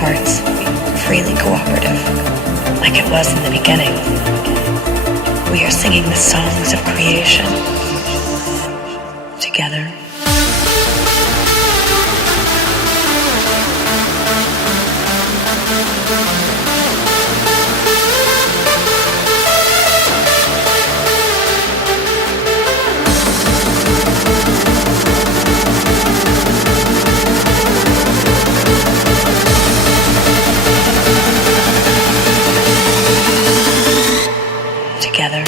hearts, freely cooperative, like it was in the beginning. We are singing the songs of creation together. Together.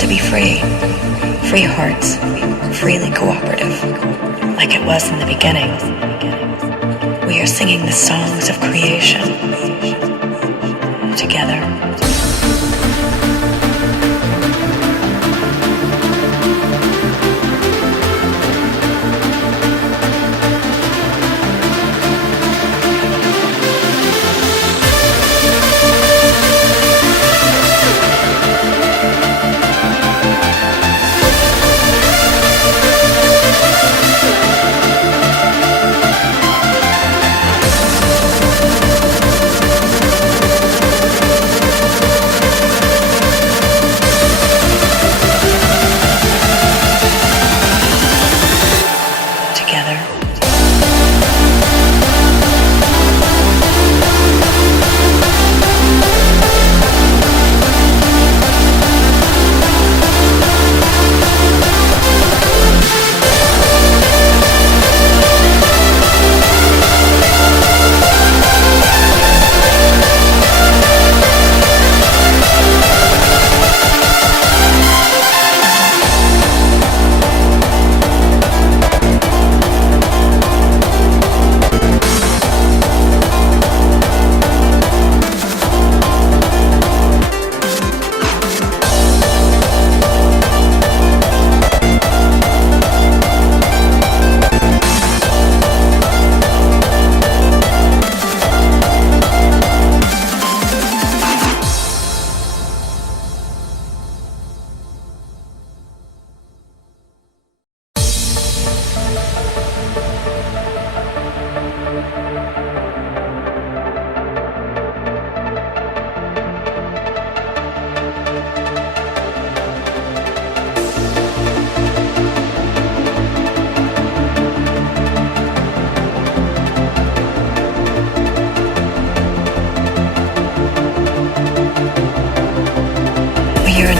To be free, free hearts, freely cooperative, like it was in the beginning. We are singing the songs of creation together.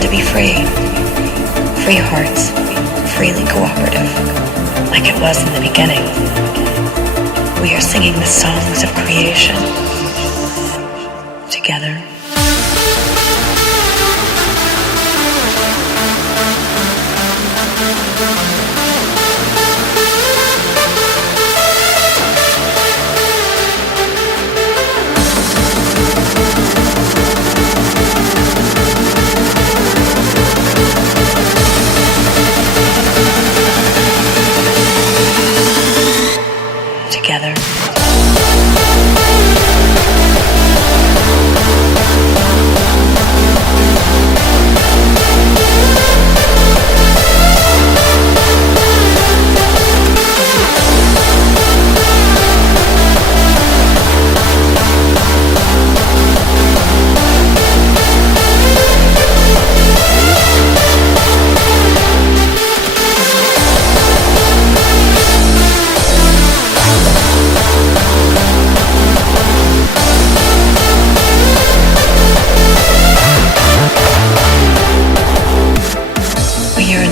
To be free, free hearts, freely cooperative, like it was in the beginning. We are singing the songs of creation together. Together.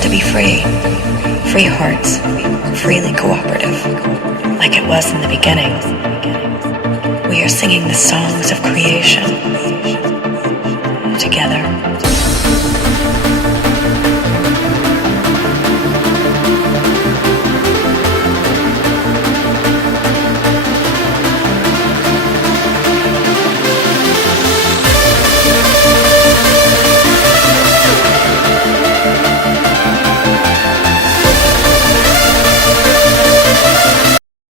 To be free, free hearts, freely cooperative, like it was in the beginning. We are singing the songs of creation together.